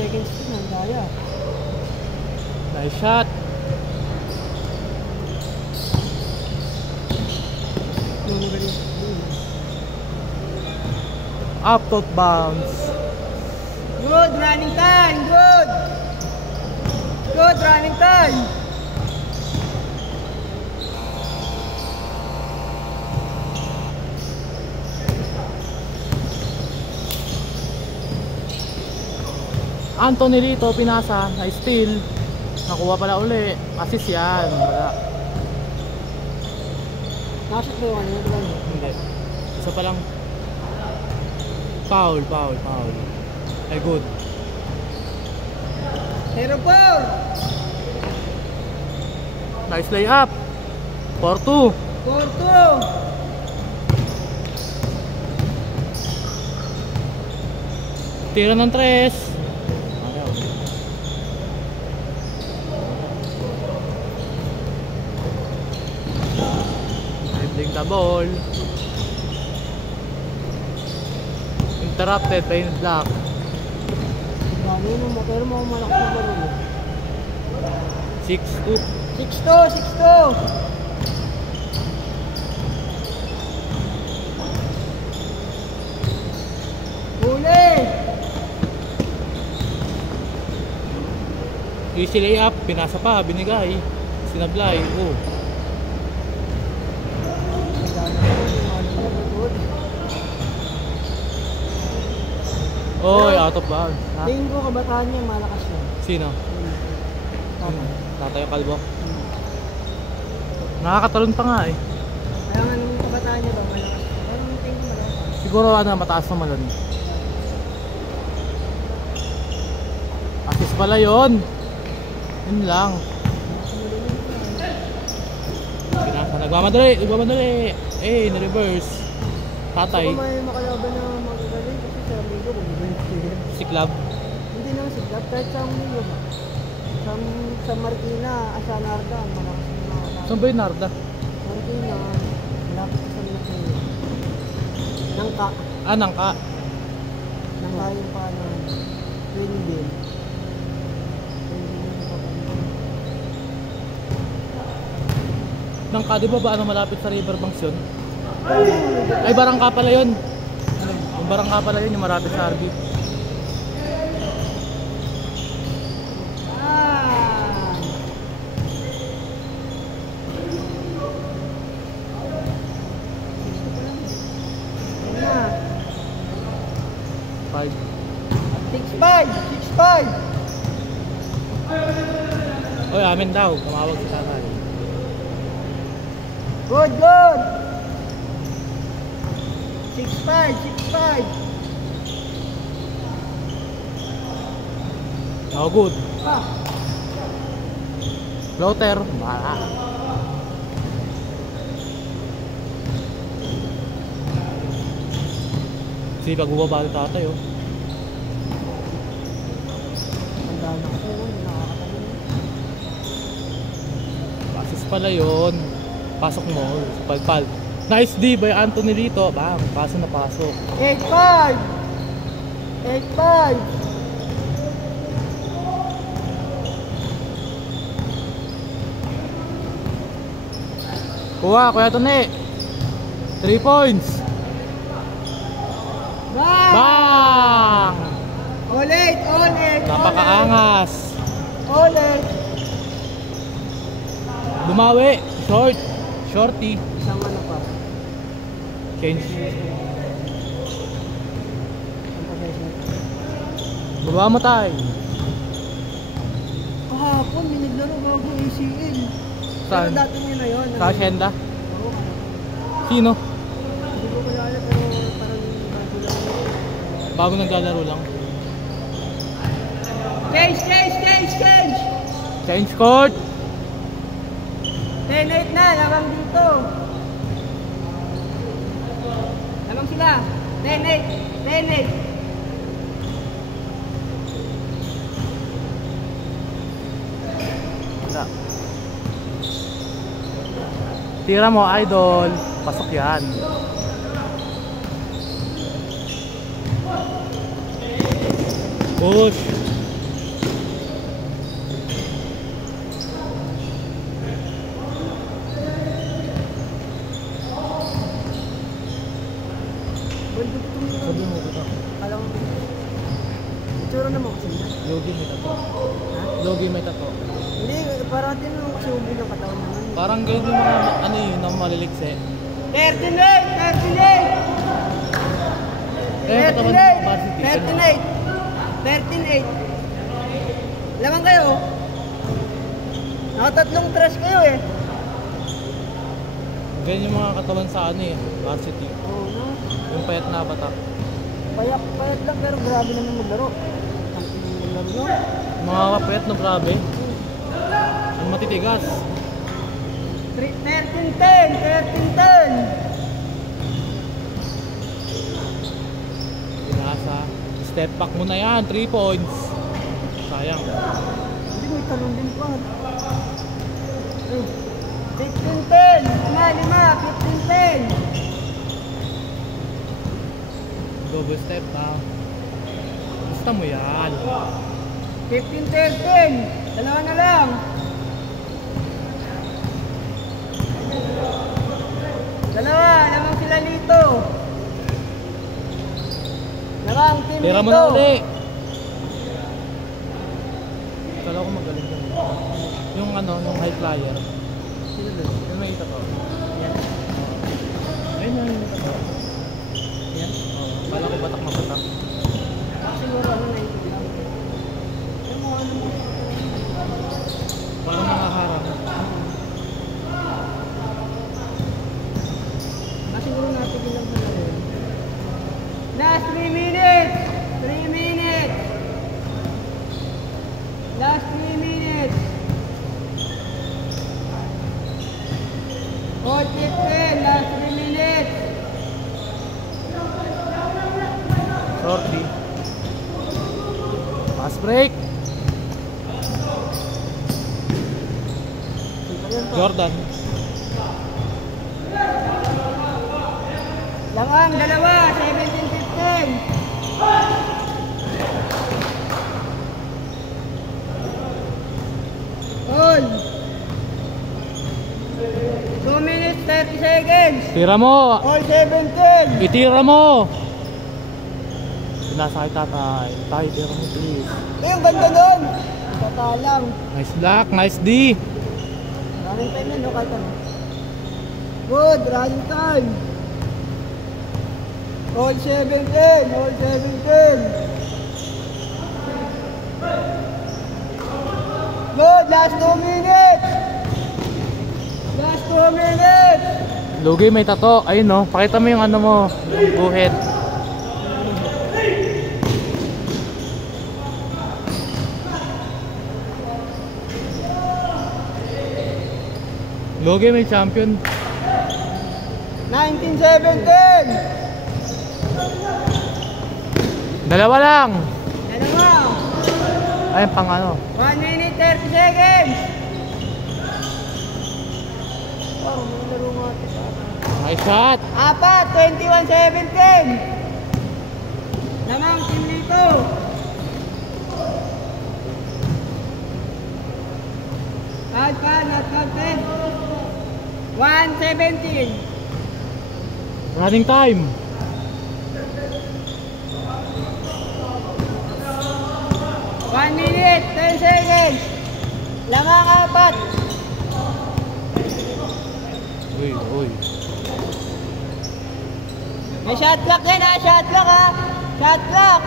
second spin ang daya. Nice shot. Up top bounce. Good running time, good. Good running time. Anthony Rito, pinasa, na steal. Nakuha pala uli. Assist yan. Wala. Nakasot ba yung ano? Hindi. Isa pa lang. Foul. Ay, good. Hero foul. Nice layup. 4-2. 4-2. Tira ng 3. Dribbling the ball. Interrupted by block. Dami mo, pero mo malakas na baro. 6-2. 6-2. Huli! Easy layup, pinasa pa, binigay. Sinablay. Oh. Oy, out of bounds. Tingin ko kabataan niya, malakas yan. Sino? Tama. Tatayo Kalbo. Nakakatalon pa nga eh. Kaya nga nung kabataan niya ba, malakas. Pero tingin ko malakas. Siguro mataas na malon. Assist pala yun. Yun lang. Nagmamadali. Eh, in-reverse. Tatay. Gusto ko may makalaban na magagaling kasi sa amigo ko. Si Club. Hindi naman si Club, kahit sa amigo ba? Sa Marikina, sa Narda, malakas na makalaban. Saan ba yung Narda? Marikina, malapit sa Marikina. Nangka. Nangka. Nangka yung paano, Twinville. Nangka, di ba malapit sa Riverbanks yun? Ay, Barangka pala yun. Yung Barangka pala yun, yung malapit sa RB. Five. 6-5. Oy, amin daw. Tumawag si tatay. Good. 6-5. Oh, good. Floater. Bahala. Sige, pag bubaba ng tatay, oh. Tandaan ako sa'yo, nakakatayin. Pasis pala yun. Pasok mo. Sa palpal. Nice D by Anthony Rito. Bang, paso na pasok. 8-5. Kuha, Kuya Tony. 3 points. Bang! Ulit. Napakaangas. Ulit. Bumawi. Shorty. Isang ano pa. Change. Baba mo tayo. Kahapon, may naglaro bago ACL. Saan? Pero dati niya na yun. Sa Hacienda? Oo. Sino? Hindi ko kilala pero parang bago lang. Bago naglalaro lang. Change! Change court. 10-8 na, lamang dito. Lamang sila. 10-8. Wala. Tira mo, idol. Pasok yan. Push. Lugi mo ito. Alam mo, itsura naman kasi yan. Lugi may tato. Ha? Lugi may tato. Hindi, parang din naman kasi ubi ng katawan naman. Parang ganyan yung mga ano yun, na malilikse. 13-8! 13-8! Eh, katawan ng varsity. 13-8! Laman kayo. Nakatatlong trash kayo eh. Ganyan yung mga katawan sa ano eh, varsity. Oo, no? Yung payat na bata. Payat lang pero grabe naman maglaro. Ang maglaro, no? Mga payat na grabe. Ang matitigas. 13-10! 13-10! Pinasa. Step back mo na yan, 3 points. Sayang. Hindi mo itanong din pa. 15-10! 15-10! Double step na. Basta mo yan. 15-13! Dalawa na lang! Dalawa! Lamang sila dito! Lamang team Tira dito! mo na uli. Kala ko magaling yun. Yung ano, yung high flyer. Sino doon? Yung may ito ko. Yan. Ayun na yung ito ko. Yan. Kala ko batak na batak. Siguro ano na ito lang. Yung mga ano mo. Parang nakaharang. Siguro natin lang sa laro. Last 3 minutes! 3 minutes! Last 3 minutes! 4-15! Last 3 minutes! Shorty. Pass break. Jordan. Lamang, dalawa! 17-15! All! 2 minutes, 30 seconds! Tira mo. All 17! Itira mo. Pinasa kay tatay. Tay, tira mo please. Yung ganda nun! Katalang. Nice block, nice D. Running time yan, no? Kahit ano. Good, running time. All 17, all 17. Good, last 2 minutes. Last 2 minutes. Lugi may tato. Ayun no, pakita mo yung ano mo, yung guhit. Lugi may champion. 19-17. Dalawa lang. Dalawa. Ay, pang ano. 1 minute, 30 seconds. Wow, may laro nga ito. Nice shot. Apat, 21-17. Lamang, team dito. Not counted. 1:17. Running time. One minute, 10 seconds. Lamang apat. Uy, uy. May shot clock yan ha, shot clock ha. Shot clock.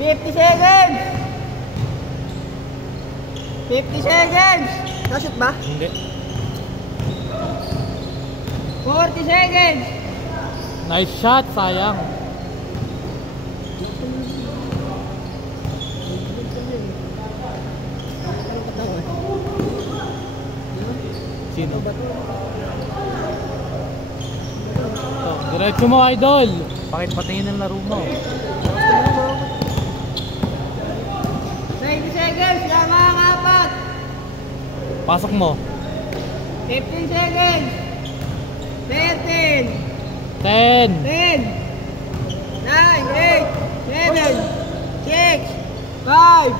50 seconds. 50 seconds. Nashoot ba? Hindi. 40 seconds. Nice shot, sayang. Sino? Ito, diretso mo idol. Bakit patingin ng laro mo? 90 seconds. Lamang apat. Pasok mo. 15 seconds. 13. 10. 10, 9, 8, 7, 6, 5,